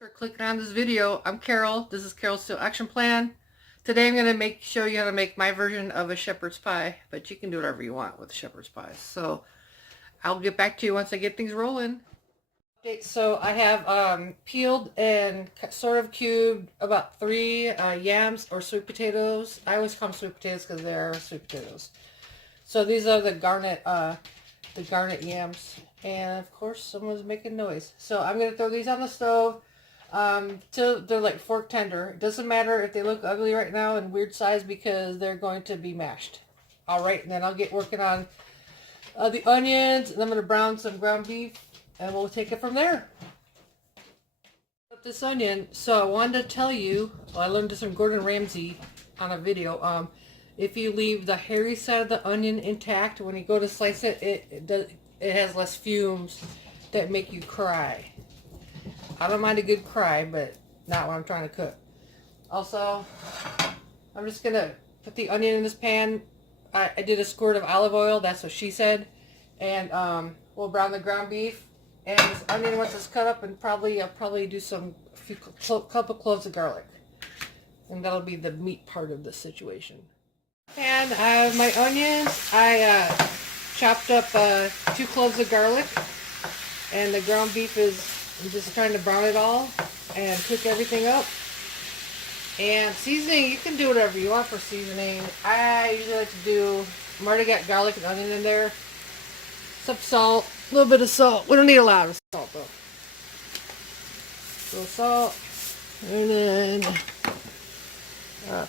For clicking on this video. I'm Carol. This is Carol's Steel Action Plan. Today I'm going to show you how to make my version of a shepherd's pie, but you can do whatever you want with shepherd's pie. So I'll get back to you once I get things rolling. Okay, so I have peeled and sort of cubed about 3 yams or sweet potatoes. I always call them sweet potatoes because they're sweet potatoes. So these are the garnet yams, and of course someone's making noise. So I'm going to throw these on the stove till they're like fork tender. It doesn't matter if they look ugly right now and weird size because they're going to be mashed. Alright, and then I'll get working on the onions, and I'm going to brown some ground beef, and we'll take it from there. This onion, so I wanted to tell you, well, I learned this from Gordon Ramsay on a video. If you leave the hairy side of the onion intact, when you go to slice it, it has less fumes that make you cry. I don't mind a good cry, but not when I'm trying to cook. Also, I'm just going to put the onion in this pan. I did a squirt of olive oil, that's what she said. And we'll brown the ground beef. And this onion, once it's cut up, and I'll probably do a couple cloves of garlic. And that'll be the meat part of the situation. And my onions, I chopped up 2 cloves of garlic. And the ground beef I'm just trying to brown it all and cook everything up. And seasoning, you can do whatever you want for seasoning. I usually like to do, I've already got garlic and onion in there. Some salt, a little bit of salt. We don't need a lot of salt though. A little salt. And then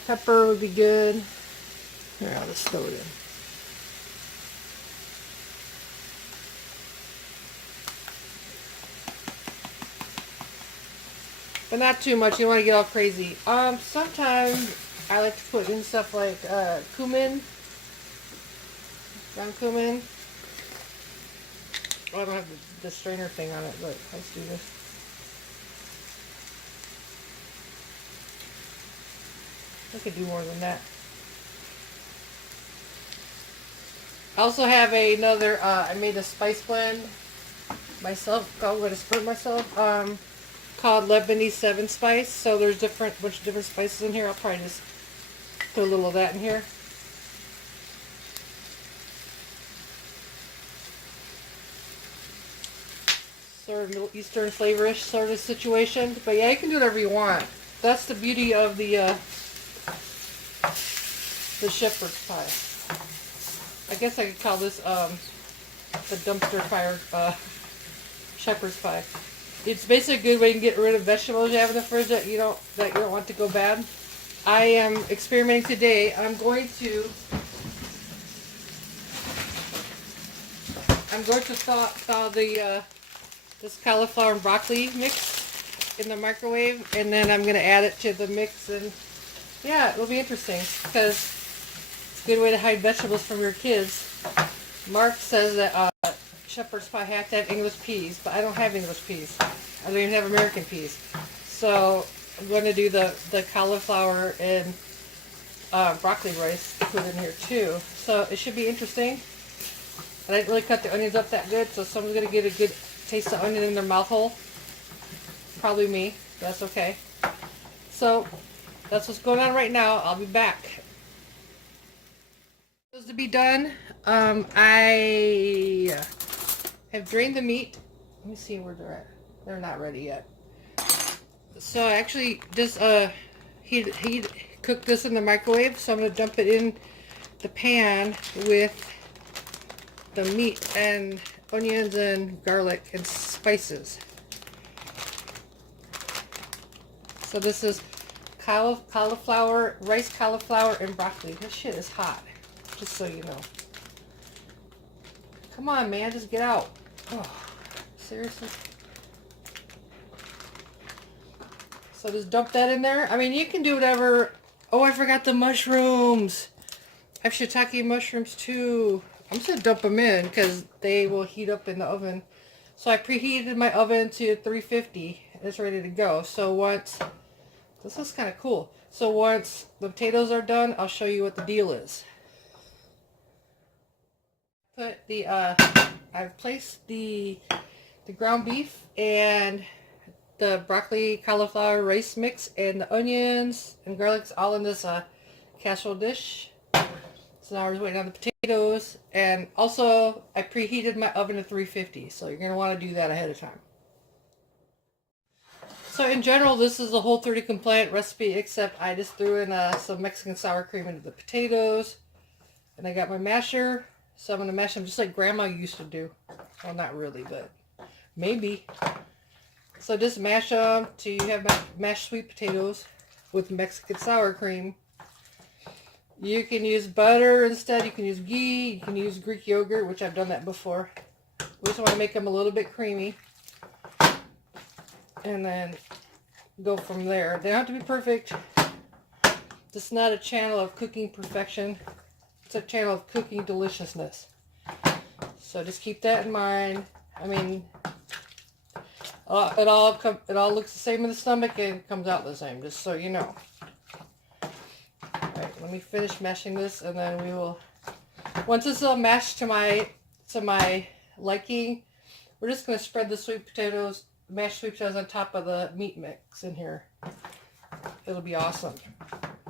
pepper would be good. Here, I'll just throw it in. But not too much. You don't want to get all crazy. Sometimes I like to put in stuff like cumin, ground cumin. Oh, I don't have the strainer thing on it, but let's do this. I could do more than that. I also have another. I made a spice blend myself. I'm going to split myself. Called Lebanese 7 Spice. So there's bunch of different spices in here. I'll probably just put a little of that in here. Sort of Middle Eastern flavorish sort of situation. But yeah, you can do whatever you want. That's the beauty of the shepherd's pie. I guess I could call this the dumpster fire shepherd's pie. It's basically a good way to get rid of vegetables you have in the fridge that you don't want to go bad. I am experimenting today. I'm going to thaw the this cauliflower and broccoli mix in the microwave, and then I'm going to add it to the mix, and yeah, it'll be interesting because it's a good way to hide vegetables from your kids. Mark says that shepherd's pie have to have English peas, but I don't have English peas. I don't even have American peas. So I'm going to do the cauliflower and broccoli rice to put in here too. So it should be interesting. And I didn't really cut the onions up that good, so someone's going to get a good taste of onion in their mouth hole. Probably me. That's okay. So that's what's going on right now. I'll be back. Supposed to be done. I have drained the meat. Let me see where they're at. They're not ready yet. So I actually just heat cooked this in the microwave. So I'm going to dump it in the pan with the meat and onions and garlic and spices. So this is cauliflower, rice cauliflower, and broccoli. This shit is hot, just so you know. Come on, man, just get out. Oh, seriously? So just dump that in there. I mean, you can do whatever. Oh, I forgot the mushrooms. I have shiitake mushrooms too. I'm just going to dump them in because they will heat up in the oven. So I preheated my oven to 350. It's ready to go. So once, this is kind of cool. So once the potatoes are done, I'll show you what the deal is. Put I've placed the ground beef and the broccoli cauliflower rice mix and the onions and garlics all in this casserole dish. So now we're just waiting on the potatoes. And also, I preheated my oven to 350, so you're going to want to do that ahead of time. So in general, this is a Whole30 compliant recipe, except I just threw in some Mexican sour cream into the potatoes. And I got my masher, so I'm going to mash them just like Grandma used to do. Well, not really, but maybe. So just mash them till you have mashed sweet potatoes with Mexican sour cream. You can use butter instead, you can use ghee, you can use Greek yogurt, which I've done that before. We just want to make them a little bit creamy. And then go from there. They don't have to be perfect. This is not a channel of cooking perfection. It's a channel of cooking deliciousness. So just keep that in mind. I mean, it all looks the same in the stomach and comes out the same, just so you know. Alright, let me finish mashing this, and then we will, once it's all mashed to my liking, we're just going to spread the mashed sweet potatoes on top of the meat mix in here. It'll be awesome.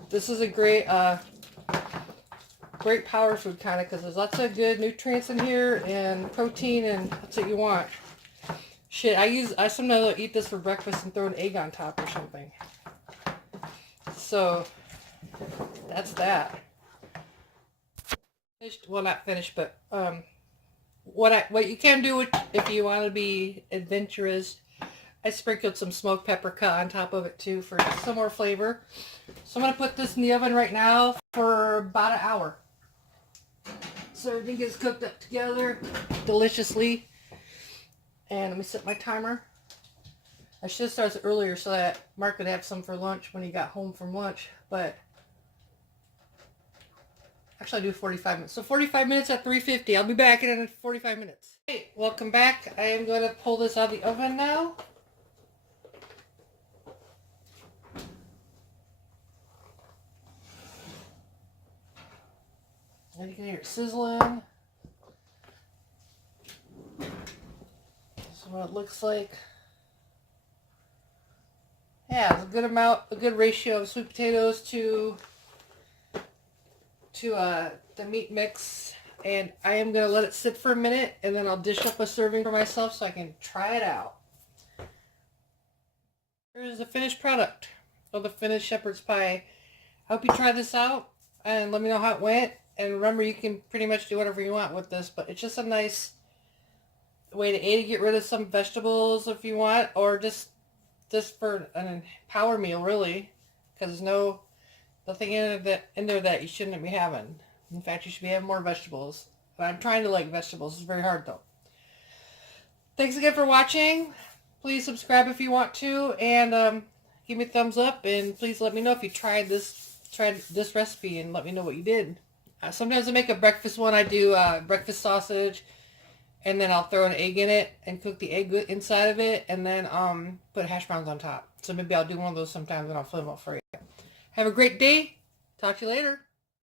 This is a great great power food kind of, because there's lots of good nutrients in here and protein, and that's what you want. Shit, I sometimes eat this for breakfast and throw an egg on top or something. So that's that. Finished, well, not finished, but what you can do if you want to be adventurous, I sprinkled some smoked paprika on top of it too for some more flavor. So I'm going to put this in the oven right now for about an hour. So everything gets cooked up together deliciously. And let me set my timer. I should have started earlier so that Mark could have some for lunch when he got home from lunch. But actually I do 45 minutes. So 45 minutes at 350. I'll be back in 45 minutes. Hey, welcome back. I am going to pull this out of the oven now. And you can hear it sizzling. This is what it looks like. Yeah, it's a good ratio of sweet potatoes to the meat mix. And I am going to let it sit for a minute, and then I'll dish up a serving for myself so I can try it out. Here's the finished product of the finished shepherd's pie. I hope you try this out and let me know how it went. And remember, you can pretty much do whatever you want with this, but it's just a nice way to get rid of some vegetables if you want, or just for an power meal, really, because there's nothing in there that you shouldn't be having. In fact, you should be having more vegetables. But I'm trying to like vegetables. It's very hard, though. Thanks again for watching. Please subscribe if you want to, and give me a thumbs up, and please let me know if you tried this recipe, and let me know what you did. Sometimes I make a breakfast one. I do breakfast sausage, and then I'll throw an egg in it and cook the egg inside of it, and then put hash browns on top. So maybe I'll do one of those sometimes, and I'll flip them up for you. Have a great day. Talk to you later.